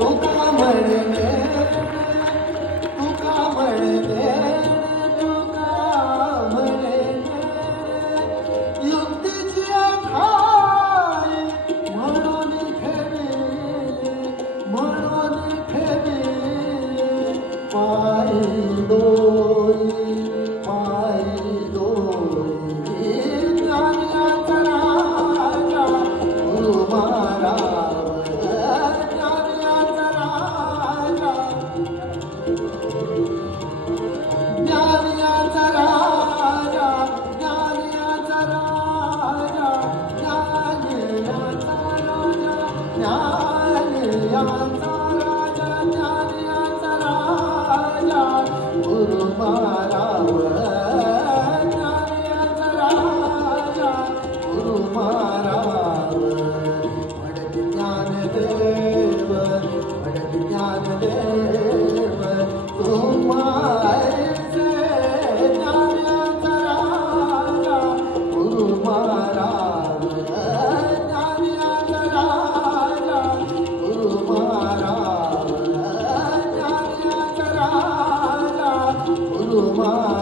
तुका म्हणले तुका म्हणले तुका म्हणले युक्तीची ठाई म्हणून ठेवी पायी दोरी ज्ञानाचा राजा गुरु महाराज ज्ञानाचा राजा ज्ञानाचा राजा ज्ञानाचा राजा ज्ञानाचा राजा ज्ञानाचा राजा ज्ञानाचा राजा गुरु महाराज ज्ञानाचा राजा गुरु महाराज वडद ज्ञानदेव वडद ज्ञानदेव तुम्हारे ज्ञानाचा राजा गुरु महाराज ज्ञानाचा राजा गुरु महाराज ज्ञानाचा राजा गुरु महाराज